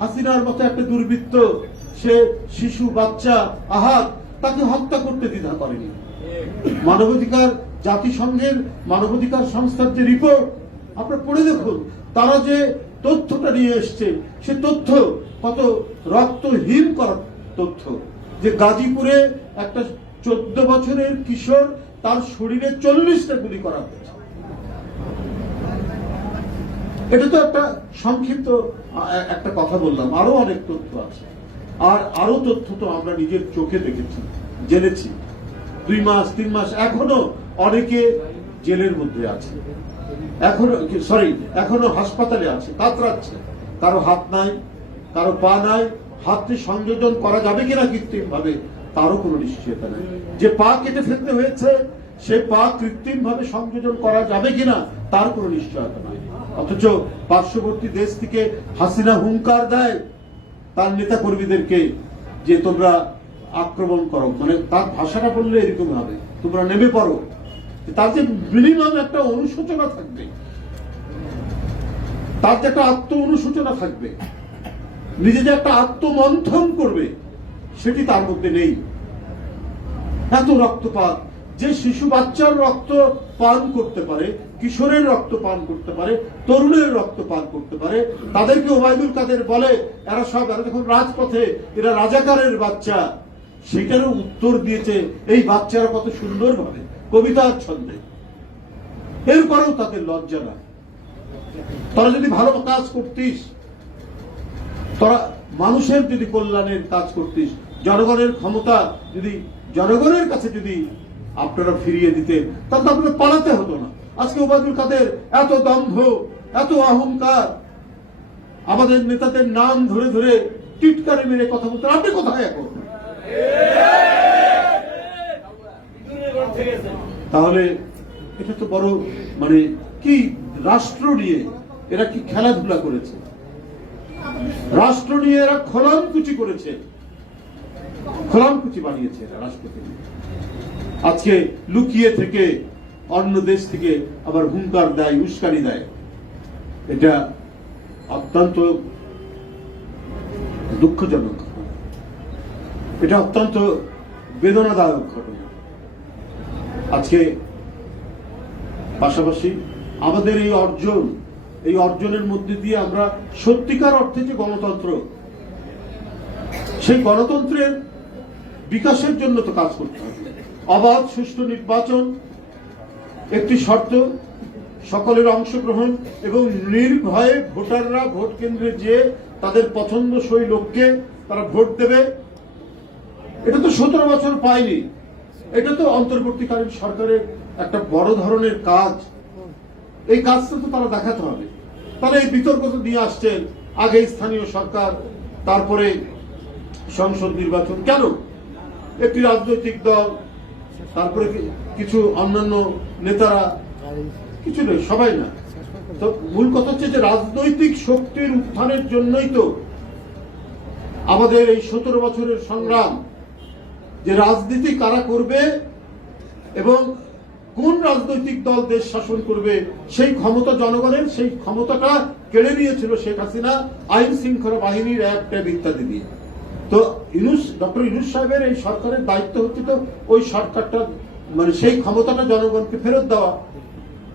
হাসিনার মতো একটা দুর্বৃত্ত সে শিশু বাচ্চা আহাত তাকে হত্যা করতে দ্বিধা করেনি। মানবাধিকার জাতিসংঘের মানবাধিকার সংস্থার যে রিপোর্ট আপনারা পড়ে দেখুন, তারা যে তথ্যটা নিয়ে এসছে সে তথ্য কত রক্তহীন করার তথ্য, যে গাজীপুরে একটা 14 বছরের কিশোর তার শরীরে 40টা গুলি করা হয়েছে। এটা তো একটা সংক্ষিপ্ত একটা কথা বললাম, আরো অনেক তথ্য আছে। আর আরো তথ্য তো আমরা নিজের চোখে দেখেছি, জেনেছি। 2 মাস 3 মাস এখনো অনেকে জেলের মধ্যে আছে, এখনো হাসপাতালে আছে, কাতরাচ্ছে। কারো হাত নাই, কারো পা নাই। হাতে সংযোজন করা যাবে কিনা কৃত্রিম ভাবে তারও কোনো নিশ্চয়তা নেই। যে পা কেটে ফেলতে হয়েছে সে পা কৃত্রিম ভাবে সংযোজন করা যাবে কিনা তার কোনো নিশ্চয়তা নাই। অথচ পার্শ্ববর্তী দেশ থেকে হাসিনা হুঙ্কার দেয় তার নেতা কর্মীদেরকে যে তোমরা আক্রমণ করো, মানে তার ভাষাটা বললে এরকম হবে, তোমরা নেমে পড়ো। তার যে মিনিমাম একটা অনুশোচনা থাকবে, তার যে একটা আত্ম অনুশোচনা থাকবে, নিজে যে একটা আত্মমন্থন করবে সেটি তার মধ্যে নেই। এত রক্তপাত, যে শিশু বাচ্চার রক্ত পান করতে পারে, কিশোরের রক্ত পান করতে পারে, তরুণের রক্ত পান করতে পারে, তাদেরকে ওবায়দুল কাদের বলে এরা যখন রাজপথে এরা রাজাকারের বাচ্চা, সেটারও উত্তর দিয়েছে এই বাচ্চারা কত সুন্দর ভাবে কবিতার ছন্দে। এরপরেও তাদের লজ্জা না। তোরা যদি ভালো কাজ করতিস, তোরা মানুষের যদি কল্যাণের কাজ করতিস, জনগণের ক্ষমতা যদি জনগণের কাছে যদি আপনারা ফিরিয়ে দিতেন, তাহলে আপনাদের পালাতে হতো না। আজকে ওবায়দুল কাদের এত দম্ভ, এত অহংকার, আমাদের নেতাদের নাম ধরে ধরে টিটকারি মেরে কথা বলতেন, আপনি কোথায় এখন? তাহলে এটা তো বড় মানে কি, রাষ্ট্র নিয়ে এরা কি খেলাধুলা করেছে, রাষ্ট্র নিয়ে এরা খোলামকুচি করেছে, খোলামকুচি বানিয়েছে এরা রাষ্ট্রকে। আজকে লুকিয়ে থেকে অন্য দেশ থেকে আবার হুঙ্কার দেয়, উস্কানি দেয়। এটা অত্যন্ত দুঃখজনক, এটা অত্যন্ত বেদনাদায়ক ঘটনা। আজকে পাশাপাশি আমাদের এই অর্জনের মধ্যে দিয়ে আমরা সত্যিকার অর্থে যে গণতন্ত্র, সেই গণতন্ত্রের বিকাশের জন্য তো কাজ করতে হবে। অবাধ সুষ্ঠু নির্বাচন একটি শর্ত, সকলের অংশগ্রহণ এবং নির্ভয়ে ভোটাররা ভোট কেন্দ্রে যে তাদের পছন্দসই লোককে তারা ভোট দেবে। এটা তো 17 বছর পায়নি, এটা তো অন্তর্বর্তীকালীন সরকারের একটা বড় ধরনের কাজ। এই কাজটা তো তারা দেখাতে হবে। তারা এই বিতর্ক তো দিয়ে আসছেন, আগে স্থানীয় সরকার, তারপরে সংসদ নির্বাচন। কেন? একটি রাজনৈতিক দল, তারপরে কিছু অন্যান্য নেতারা, কিছু নেই, সবাই না। তো মূল কথা হচ্ছে যে রাজনৈতিক শক্তির উত্থানের জন্যই তো আমাদের এই 17 বছরের সংগ্রাম, যে রাজনীতি কারা করবে এবং কোন রাজনৈতিক দল দেশ শাসন করবে সেই ক্ষমতা জনগণের, সেই ক্ষমতাটা কেড়ে নিয়েছিল শেখ হাসিনা আইন শৃঙ্খলা বাহিনীর ট্যাব ইত্যাদি দিয়ে। তো ডক্টর ইউনূস সাহেবের এই সরকারের দায়িত্ব হচ্ছে তো ওই সরকারটা মানে সেই ক্ষমতাটা জনগণকে ফেরত দেওয়া।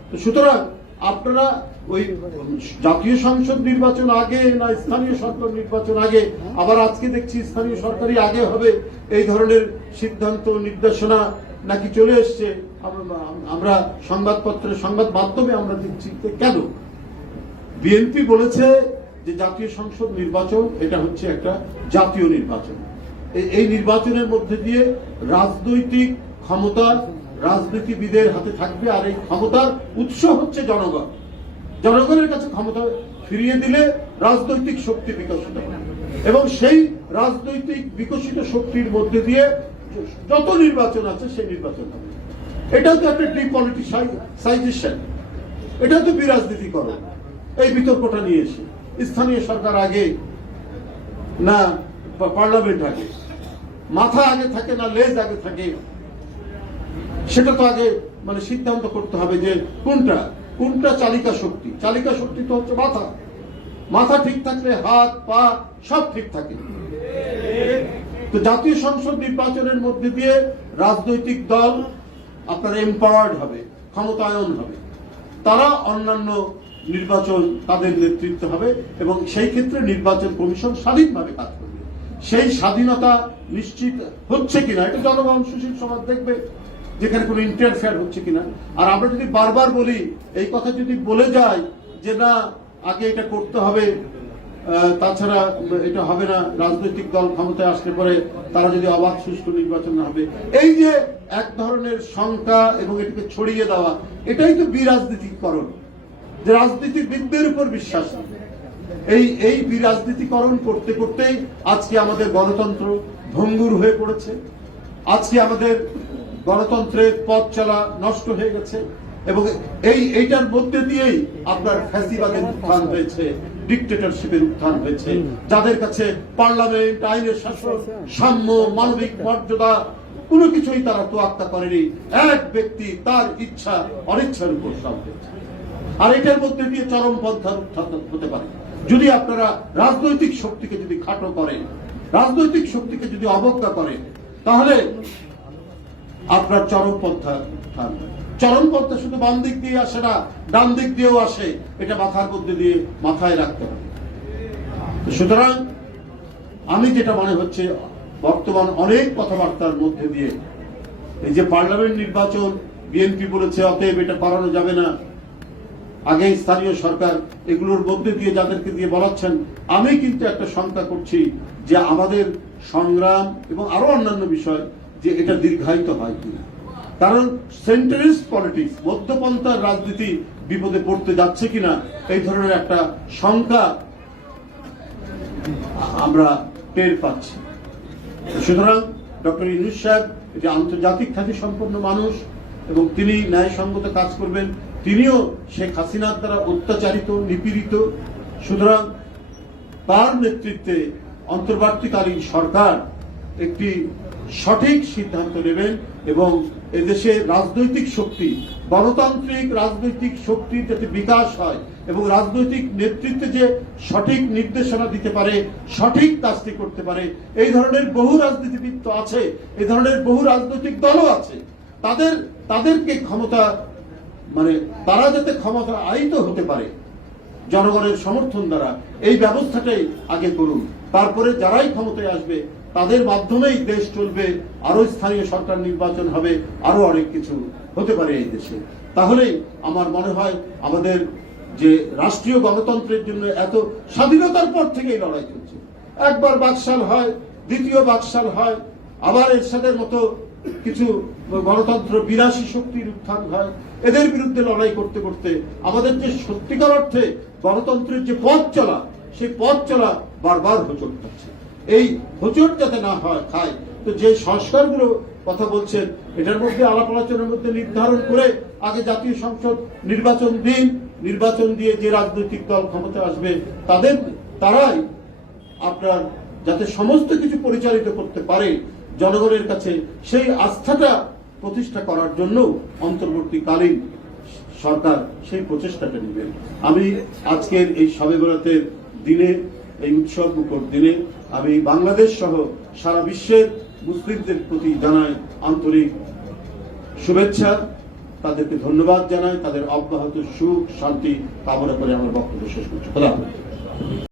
তো সুতরাং আপনারা ওই জাতীয় সংসদ নির্বাচন আগে না স্থানীয় সরকার নির্বাচন আগে, আবার আজকে দেখছি স্থানীয় সরকারই আগে হবে, এই ধরনের সিদ্ধান্ত নির্দেশনা নাকি চলে এসছে। আমরা সংবাদপত্রে সংবাদ মাধ্যমে আমরা দেখছি। কেন? বিএনপি বলেছে যে জাতীয় সংসদ নির্বাচন এটা হচ্ছে একটা জাতীয় নির্বাচন। এই নির্বাচনের মধ্যে দিয়ে রাজনৈতিক ক্ষমতা রাজনীতিবিদের হাতে থাকবে, আর এই ক্ষমতার উৎস হচ্ছে জনগণ। জনগণের কাছে ক্ষমতা ফিরিয়ে দিলে রাজনৈতিক শক্তি বিকশিত হবে এবং সেই রাজনৈতিক বিকশিত শক্তির মধ্যে দিয়ে যত নির্বাচন আছে সেই নির্বাচন হবে। এটাও তো একটা ডিপলিটিসাইজেশন, এটাও তো বিরাজনীতিকরণ। এই বিতর্কটা নিয়ে এসে স্থানীয় সরকার আগে না পার্লামেন্ট আগে, মাথা আগে থাকে না লেজ আগে থাকে, সেটা তো আগে মানে সিদ্ধান্ত করতে হবে যে কোনটা চালিকা শক্তি। চালিকা শক্তি তো হচ্ছে মাথা, মাথা ঠিক থাকলে হাত পা সব ঠিক থাকে। তো জাতীয় সংসদ নির্বাচনের মধ্যে দিয়ে রাজনৈতিক দল আপনার এম্পাওয়ার্ড হবে, ক্ষমতায়ন হবে, তারা অন্যান্য নির্বাচন তাদের নেতৃত্বে হবে এবং সেই ক্ষেত্রে নির্বাচন কমিশন স্বাধীনভাবে কাজ করবে। সেই স্বাধীনতা নিশ্চিত হচ্ছে কিনা এটা জনগণ সুশীল সমাজ দেখবে, যেখানে কোনো ইন্টারফেয়ার হচ্ছে কিনা। আর আমরা যদি বারবার বলি, এই কথা যদি বলে যায় যে না আগে এটা করতে হবে, তাছাড়া এটা হবে না, রাজনৈতিক দল ক্ষমতায় আসলে পরে তারা যদি অবাধ সুষ্ঠু নির্বাচন না হবে, এই যে এক ধরনের শঙ্কা এবং এটাকে ছড়িয়ে দেওয়া, এটাই তো বিরাজনীতিকরণ, যে রাজনীতিবিদদের উপর বিশ্বাস নেই। এই বিরাজনীতিকরণ করতে করতেই আজকে আমাদের গণতন্ত্র ভঙ্গুর হয়ে পড়েছে, আজকে আমাদের গণতন্ত্রের পথ চলা নষ্ট হয়ে গেছে এবং এইটার মধ্যে দিয়েই আপনার ফ্যাসিবাদের উত্থান হয়েছে, ডিক্টেটরশিপের উত্থান হয়েছে, যাদের কাছে পার্লামেন্ট, আইনের শাসন, সাম্য, মানবিক মর্যাদা কোনো কিছুই তারা তোয়াক্কা করেনি। এক ব্যক্তি তার ইচ্ছা অনিচ্ছার উপর সব হয়েছে। আর এটার মধ্যে দিয়ে চরমপন্থার উত্থান হতে পারে যদি আপনারা রাজনৈতিক শক্তিকে যদি খাটো করেন, রাজনৈতিক শক্তিকে যদি অবজ্ঞা করেন, তাহলে আপনার চরমপন্থা উত্থান। চরমপন্থা শুধু বাম দিক দিয়ে আসে না, ডান দিক দিয়েও আসে, এটা মাথার মধ্যে দিয়ে মাথায় রাখতে হবে। সুতরাং আমি যেটা মনে হচ্ছে, বর্তমান অনেক কথাবার্তার মধ্যে দিয়ে এই যে পার্লামেন্ট নির্বাচন বিএনপি বলেছে অতএব এটা করানো যাবে না, আগে স্থানীয় সরকার, এগুলোর মধ্যে দিয়ে যাদেরকে দিয়ে বলাচ্ছেন, আমি কিন্তু একটা শঙ্কা করছি যে আমাদের সংগ্রাম এবং আরো অন্যান্য বিষয় যে এটা দীর্ঘায়িত হয় কিনা। কারণ সেন্টারিস্ট পলিটিক্স, মধ্যপন্থার রাজনীতি বিপদে পড়তে যাচ্ছে কিনা এই ধরনের একটা শঙ্কা আমরা টের পাচ্ছি। সুতরাং ডক্টর ইউনূস সাহেব এটি আন্তর্জাতিক খ্যাতি সম্পন্ন মানুষ এবং তিনি ন্যায়সঙ্গত কাজ করবেন। তিনিও শেখ হাসিনার দ্বারা অত্যাচারিত, নিপীড়িত। সুতরাং তার নেতৃত্বে অন্তর্বর্তীকালীন সরকার একটি সঠিক সিদ্ধান্ত নেবেন এবং এদেশের রাজনৈতিক শক্তি, গণতান্ত্রিক রাজনৈতিক শক্তির যাতে বিকাশ হয় এবং রাজনৈতিক নেতৃত্বে যে সঠিক নির্দেশনা দিতে পারে, সঠিক কাজটি করতে পারে, এই ধরনের বহু রাজনীতিবিদ তো আছে, এই ধরনের বহু রাজনৈতিক দলও আছে। তাদেরকে ক্ষমতা তারা যাতে ক্ষমতা আয়িত হতে পারে জনগণের সমর্থন দ্বারা, এই ব্যবস্থাটাই আগে করুন। তারপরে যারাই ক্ষমতায় আসবে তাদের মাধ্যমেই দেশ চলবে, আরো স্থানীয় সরকার নির্বাচন হবে, আরো অনেক কিছু হতে পারে এই দেশে। তাহলেই আমার মনে হয় আমাদের যে রাষ্ট্রীয় গণতন্ত্রের জন্য এত স্বাধীনতার পর থেকেই লড়াই চলছে। একবার বাকশাল হয়, দ্বিতীয় বাকশাল হয়, আবার এরশাদের মতো কিছু গণতন্ত্র বিলাসী শক্তির উত্থান হয়। এদের বিরুদ্ধে লড়াই করতে করতে আমাদের যে সত্যিকার অর্থে গণতন্ত্রের যে পথ চলা, সেই পথ চলা বারবার হোঁচট খাচ্ছে। এই হোঁচট যাতে না হয় খায়, তো যে সংস্কারগুলো কথা বলছেন এটার মধ্যে আলাপ আলোচনার মধ্যে নির্ধারণ করে আগে জাতীয় সংসদ নির্বাচন দিন, নির্বাচন দিয়ে যে রাজনৈতিক দল ক্ষমতায় আসবে তারাই আপনার যাতে সমস্ত কিছু পরিচালিত করতে পারে জনগণের কাছে, সেই আস্থাটা প্রতিষ্ঠা করার জন্য অন্তর্বর্তীকালীন সরকার সেই প্রচেষ্টাটা নেবেন। আমি আজকের এই শবে বরাতের দিনে, এই উৎসব মুখর দিনে আমি বাংলাদেশ সহ সারা বিশ্বের মুসলিমদের প্রতি জানাই আন্তরিক শুভেচ্ছা, তাদেরকে ধন্যবাদ জানাই, তাদের অব্যাহত সুখ শান্তি কামনা করে আমার বক্তব্য শেষ করছি। খোদা হাফেজ।